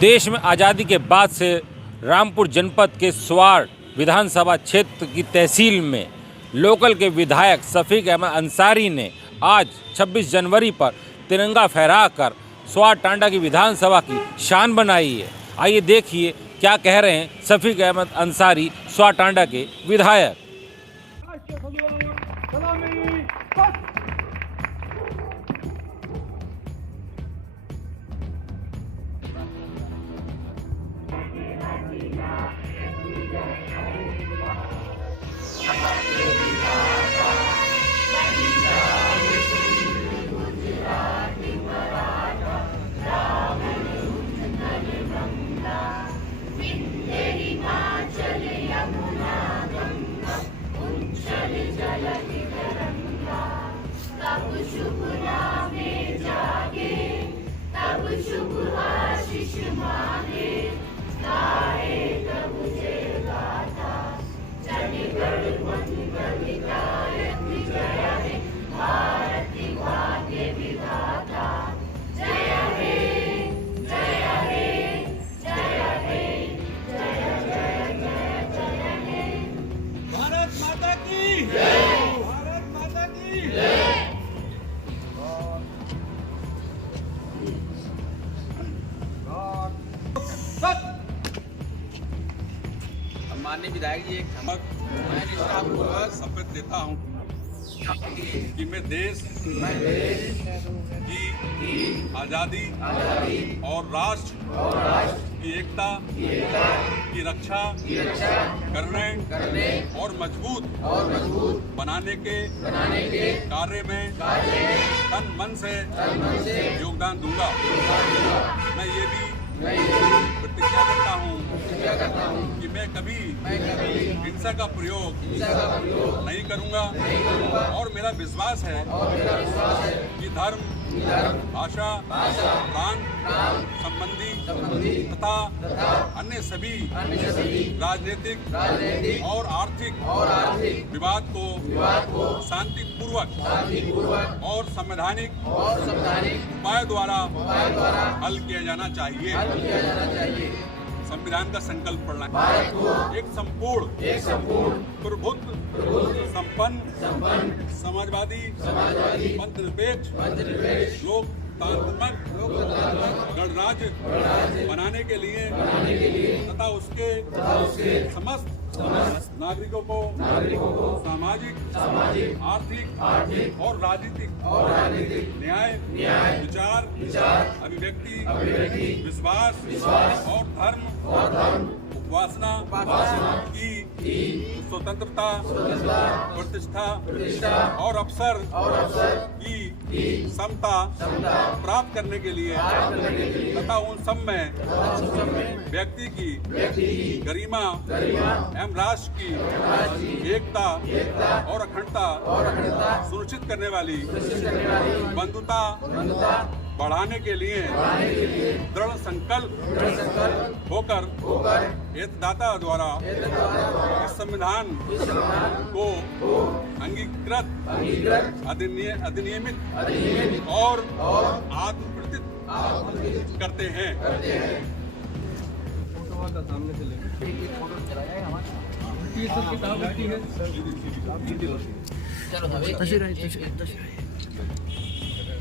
देश में आज़ादी के बाद से रामपुर जनपद के स्वार विधानसभा क्षेत्र की तहसील में लोकल के विधायक शफीक अहमद अंसारी ने आज 26 जनवरी पर तिरंगा फहराकर स्वार टांडा की विधानसभा की शान बनाई है। आइए देखिए क्या कह रहे हैं शफीक अहमद अंसारी, स्वार टांडा के विधायक। तब शुभ नामे जागे, तब शुभ आशीष मांगे, गाए तब जय गाथा, चंडीगढ़ मंगल गायक जय हे भारती भाग्य विधाता, जय हे जय हे जय हे जय जय जय जय हे। भारत माता की जय, भारत माता की जय। माननीय विधायक जी, मैं शपथ लेता हूँ कि मैं देश की आज़ादी और राष्ट्र की एकता की रक्षा करने और मजबूत बनाने के कार्य में तन मन से योगदान दूंगा। मैं ये भी प्रतिज्ञा करता हूँ कि मैं कभी हिंसा का प्रयोग नहीं करूंगा और मेरा विश्वास है कि धर्म, भाषा, प्रांत संबंधी तथा अन्य सभी राजनीतिक और आर्थिक विवाद को शांतिपूर्वक और संवैधानिक उपाय द्वारा हल किया जाना चाहिए। संविधान का संकल्प पढ़ना है। एक संपूर्ण प्रभुत्व संपन्न समाजवादी पंथनिरपेक्ष लोकतांत्रिक गणराज्य बनाने के लिए तथा उसके समस्त नागरिकों को सामाजिक आर्थिक और राजनीतिक न्याय विचार अभिव्यक्ति विश्वास और धर्म उपासना की स्वतंत्रता प्रतिष्ठा और अवसर की समता प्राप्त करने के लिए तथा उन सब में व्यक्ति की गरिमा एवं राष्ट्र की एकता और अखंडता सुनिश्चित करने वाली बंधुता बढ़ाने के लिए दृढ़ संकल्प होकर हितदाता द्वारा इस संविधान को अंगीकृत अधिनियमित और आत्मप्रतिष्ठित करते हैं।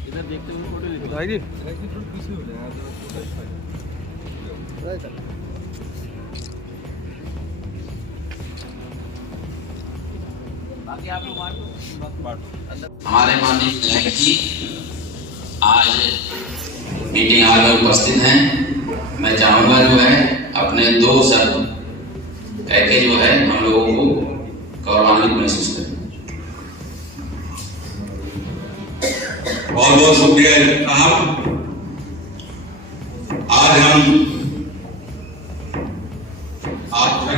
इधर देखते हुए फोटो ले पीछे हो जाए। बाकी आप लोग हमारे माननीय विधायक जी आज मीटिंग हॉल में उपस्थित हैं। मैं चाहूंगा जो है अपने 2 शब्द कह के जो है हम लोगों को गौरवान्वित महसूस करें। बहुत बहुत शुक्रिया साहब। आज हम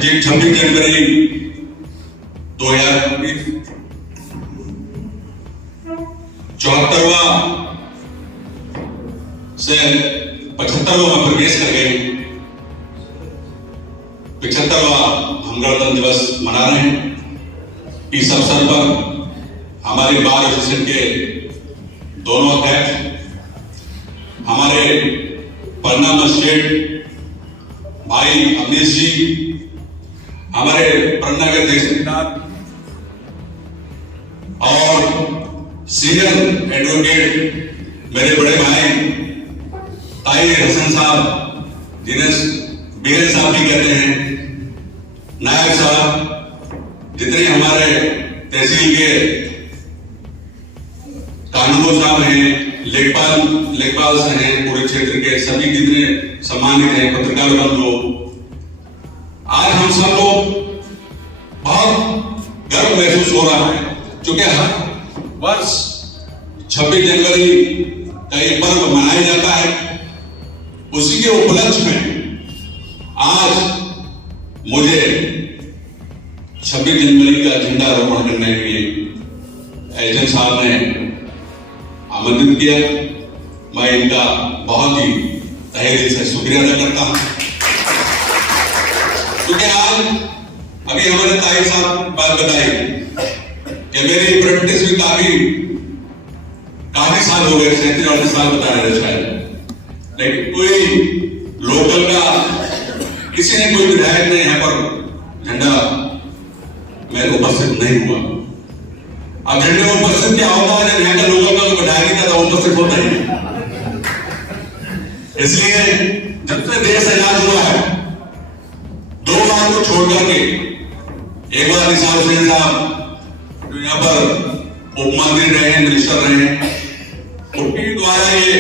26 जनवरी 2019 74वां से 75वां में प्रवेश कर गए। 75वां हम गणतंत्र दिवस मना रहे हैं। इस अवसर पर हमारे बार एसोसिएशन के दोनों अध्यक्ष, हमारे पन्ना मजिस्ट्रेट भाई अवनीश जी, हमारे पन्ना के तहसीलदार और सीनियर एडवोकेट मेरे बड़े भाई ताहिर हसन साहब, जिन्हें बीएल साहब भी कहते हैं, नायक साहब, जितने हमारे तहसील के कानून साहब हैं, लेखपाल से हैं, पूरे क्षेत्र के सभी जितने सम्मानित हैं, पत्रकार बंधु, आज हम सब लोग बहुत गर्व महसूस हो रहा है, क्योंकि हर वर्ष 26 जनवरी का ये पर्व मनाया जाता है। उसी के उपलक्ष्य में आज मुझे 26 जनवरी का झंडारोहण करने के लिए एचएम साहब ने आमंत्रित किया। मैं इनका बहुत ही तहे दिल से शुक्रिया अदा करता हूं, क्योंकि आज अभी हमारे ताहिर साहब बात बताई कि मेरी प्रैक्टिस भी काफी साल हो गए, 37 साल बता रहे थे शायद, लेकिन कोई लोकल का किसी ने कोई विधायक ने यहाँ पर झंडा में उपस्थित नहीं हुआ। अब झंडे में उपस्थित क्या होता है, जब यहाँ का लोकल का विधायक था तो उपस्थित होता ही नहीं। इसलिए जब से देश आजाद हुआ है, 2 बार को छोड़ करके, एक बार निसार हुसैन साहब जो यहाँ पर उपमंत्री रहे हैं, मिनिस्टर रहे हैं, उनके द्वारा ये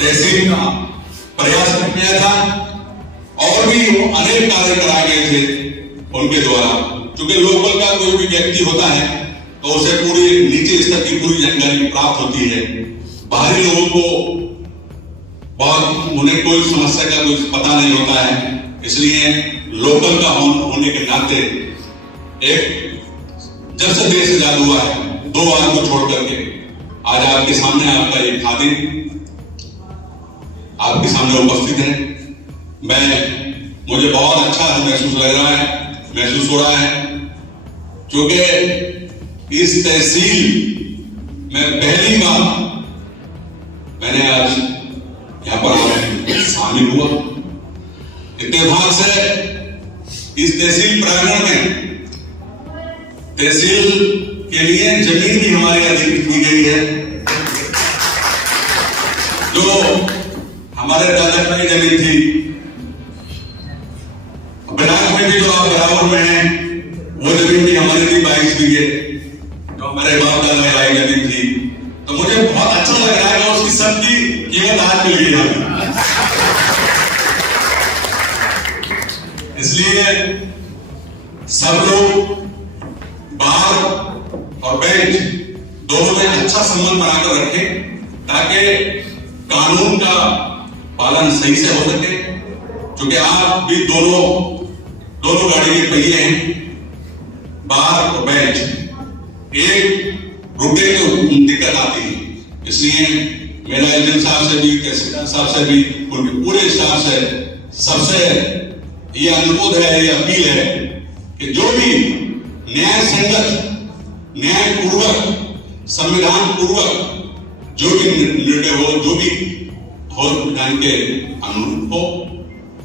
तहसील का प्रयास किया था और भी अनेक कार्य कराए गए थे उनके द्वारा, क्योंकि लोकल का कोई भी व्यक्ति होता है तो उसे पूरी नीचे स्तर की पूरी जानकारी प्राप्त होती है। बाहरी लोगों को बहुत उन्हें कोई समस्या का कुछ पता नहीं होता है, इसलिए लोकल का होने के नाते एक जब से देश आजाद हुआ है, 2 बार को छोड़ करके आज आपके सामने आपका एक खादिम आपके सामने उपस्थित है। मुझे बहुत अच्छा महसूस हो रहा है, क्योंकि इस तहसील में पहली बार मैंने आज यहाँ पर शामिल हुआ। इत्तेफाक से इस तहसील प्रांगण में तहसील के लिए जमीन भी हमारे अधिकृत की गई है, जो हमारे दादा की जमीन थी। बनारस में भी जो आप बराबर में हैं, वो जमीन भी हमारी थी 22 बीघे, जो हमारे बाप दादा की जमीन थी। तो मुझे बहुत अच्छा लग रहा है कि उसकी सबकी कीमत आज मिल गई हमें। इसलिए सब लोग बाहर और बेंच दोनों में अच्छा संबंध बनाकर रखें, ताकि कानून का पालन सही से हो सके, क्योंकि आप भी दोनों गाड़ी के पहिए हैं, बाहर और बेंच, एक रुके तो दिक्कत आती है। इसलिए मेरा एचएम साहब से भी, तहसीलदार साहब से भी, उनके पूरे स्टाफ से सबसे ये अनुरोध है, ये अपील है कि जो भी न्याय संगत, न्याय पूर्वक, संविधान पूर्वक जो भी निर्णय हो, जो भी हो संविधान के अनुरूप हो,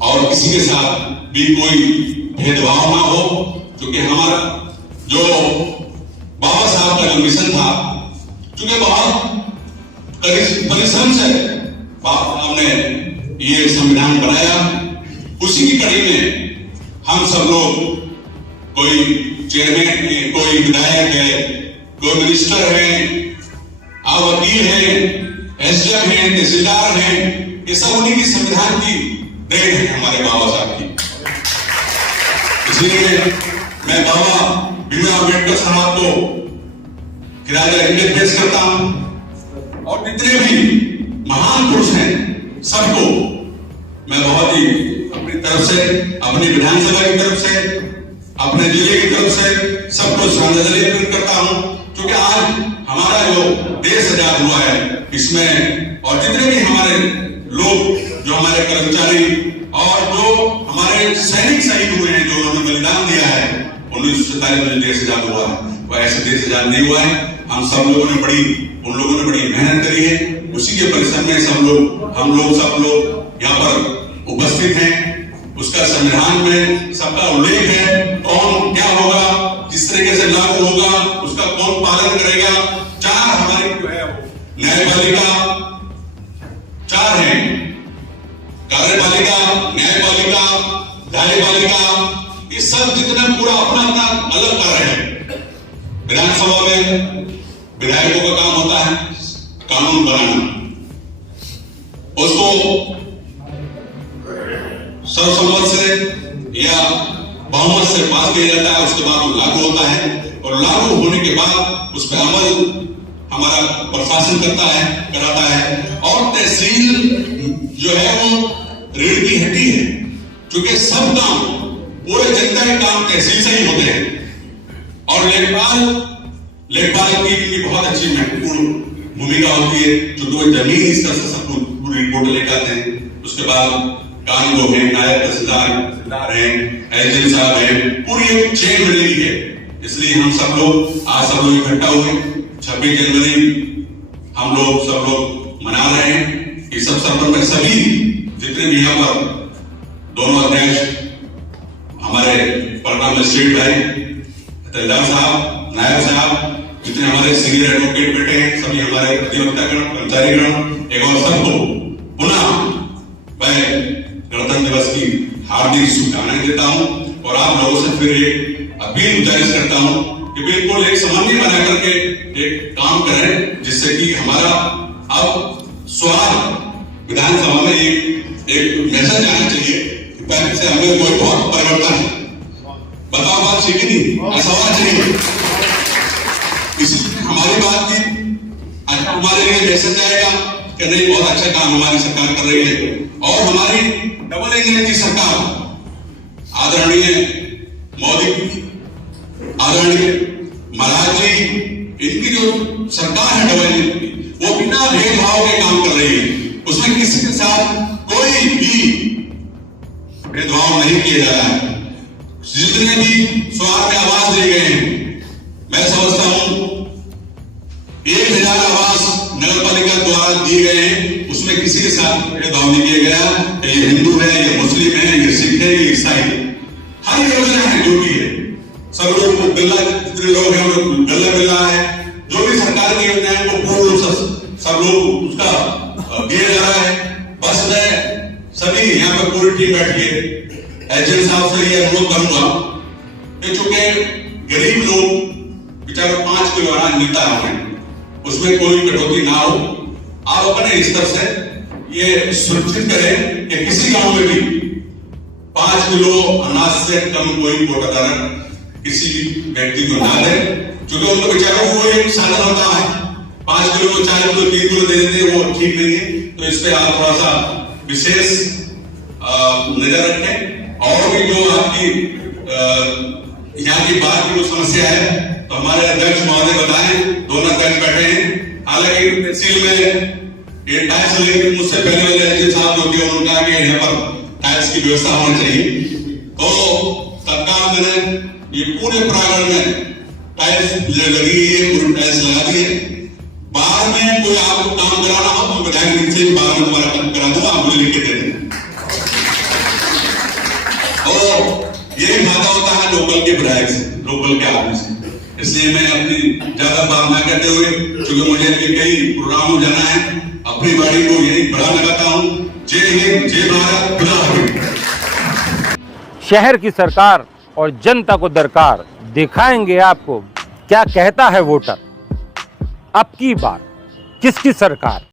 और किसी के साथ भी कोई भेदभाव ना हो, क्योंकि हमारा जो बाबा साहब का जो मिशन था, क्योंकि बहुत परिश्रम से बाबा साहब ने ये संविधान बनाया, उसी की कड़ी में हम सब लोग, कोई चेयरमैन है, कोई विधायक है, कोई मिनिस्टर है, आप वकील हैं, एसडीएम हैं, तहसीलदार हैं, ये सब उन्हीं की संविधान की देन है, हमारे बाबा साहब की। इसलिए मैं बाबा भीमराव अम्बेडकर साहब को खिराज पेश करता हूं, और जितने भी महान पुरुष हैं सबको मैं बहुत ही अपनी तरफ से, अपनी विधानसभा की तरफ से, अपने जिले की तरफ से सबको श्रद्धांजलि अर्पित करता हूं, क्योंकि आज हमारा जो देश आजाद हुआ है, इसमें और जितने भी हमारे लोग, जो हमारे कर्मचारी और जो हमारे सैनिक शहीद हुए हैं, जो उन्होंने बलिदान दिया है, 1947 में देश आजाद हुआ है, वह ऐसे देश आजाद नहीं हुआ है। हम सब लोगों ने उन लोगों ने बड़ी मेहनत करी है, उसी के परिश्रम में हम लोग सब लोग यहाँ पर उपस्थित हैं। उसका संविधान में सबका उल्लेख है, कौन क्या होगा, किस तरीके से लागू होगा, उसका कौन पालन करेगा। 4 हमारी जो है वो न्यायपालिका 4 है, कार्यपालिका, न्यायपालिका, न्यायपालिका, ये सब जितने पूरा अपना अपना अलग कर रहे हैं। विधानसभा में विधायकों का काम होता है कानून बनाना, उसको सर्वसम्मत से या बहुमत से पास किया जाता है, उसके बाद वो लागू होता है और लागू होने के बाद उस पर अमल हमारा प्रशासन कराता है। और तहसील जो है वो रीढ़ की हड्डी है, क्योंकि सब काम पूरे जनता के काम तहसील से ही होते हैं। और लेखपाल की बहुत अच्छी महत्वपूर्ण भूमिका होती है, क्योंकि वो जमीन स्तर से सब पूरी रिपोर्ट लेकर आते हैं। उसके बाद कानून है, नायब तहसीलदार है, एजेंट साहब है, पूरी एक चेन बनी है। इसलिए हम सब लोग आज सब लोग इकट्ठा हुए 26 जनवरी हम लोग सब लोग मना रहे हैं। इस अवसर पर मैं सभी जितने भी यहाँ पर दोनों अध्यक्ष हमारे पटना मजिस्ट्रेट भाई तहसीलदार साहब, नायब साहब, जितने हमारे सीनियर एडवोकेट बैठे हैं, सभी हमारे अधिवक्तागण, कर्मचारीगण, एक और सबको पुनः मैं गणतंत्र दिवस की हार्दिक शुभकामनाएं देता हूं और आप लोगों से फिर एक अपील गुजारिश करता हूं कि बिल्कुल एक समन्वय बना करके एक काम करें, जिससे कि हमारा अब स्वाद विधानसभा में एक मैसेज आना चाहिए कि पहले से हमें कोई बहुत परिवर्तन है। बताओ बात ठीक है नहीं, ऐसा होना चाहिए। इसलिए हमारी बात की आज हमारे लिए मैसेज आएगा कि नहीं, बहुत अच्छा काम हमारी सरकार कर रही है। और हमारी डबल इंजन की सरकार आदरणीय मोदी, आदरणीय महाराज जी, इनकी जो सरकार है डबल इंजन की, वो बिना भेदभाव के काम कर रही है। उसमें किसी के साथ कोई भी भेदभाव नहीं किया जा रहा है। जितने भी स्वार्थ में आवाज दिए गए हैं, मैं समझता हूं 1000 आवास नगर पालिका द्वारा दिए गए हैं, उसमें किसी के साथ भेदभाव नहीं किया गया। ये हिंदू है, ये मुस्लिम है, ये सिख है, ये ईसाई है, हर योजना है जो भी है, सब लोग गल्ला, जितने लोग हैं गल्ला है, जो भी सरकार की योजना है वो पूर्ण रूप से सब लोग उसका दिया जा रहा है। बस मैं सभी यहाँ पे पूरी टीम बैठी है, एजेंट साहब से ये अनुरोध करूंगा कि चूंकि गरीब लोग बेचारे 5 किलो अनाज मिलता है, उसमें कोई कटौती ना हो। आप अपने स्तर से ये सुनिश्चित करें कि किसी गांव में भी 5 किलो अनाज से कम कोई कोटाधारक किसी व्यक्ति को ना दे, क्योंकि उनको बेचारों को एक साधन होता है, 5 किलो को 4 किलो 3 किलो दे देते हैं, वो ठीक नहीं है। तो इस पे आप थोड़ा सा विशेष नजर रखें। और भी जो आपकी यहाँ की बात की जो समस्या है, तो हमारे अध्यक्ष महोदय बताएं, दोनों अध्यक्ष बैठे हैं। हालांकि तहसील में ये टैक्स लेके मुझसे पहले वाले एजेंट साहब जो थे, उन्होंने कहा कि यहाँ पर टैक्स की व्यवस्था होनी चाहिए। तो तत्काल मैंने ये पूरे प्रांगण में टाइल्स लगी है, पूरी टाइल्स लगा दी है। बाहर में कोई आपको काम कराना हो तो विधायक से बाहर में तुम्हारा काम करा दूंगा, आप मुझे लिख के दे दें। और ये फायदा होता है लोकल के विधायक से, लोकल के आदमी से। इसलिए मैं अपनी ज्यादा बात ना करते हुए, क्योंकि मुझे कई प्रोग्रामों जाना है, अपनी बाड़ी को यही बड़ा लगाता हूँ। जय हिंद, जय भारत, खुदा हाफिज। शहर की सरकार और जनता को दरकार, दिखाएंगे आपको क्या कहता है वोटर। अब की बार किसकी सरकार।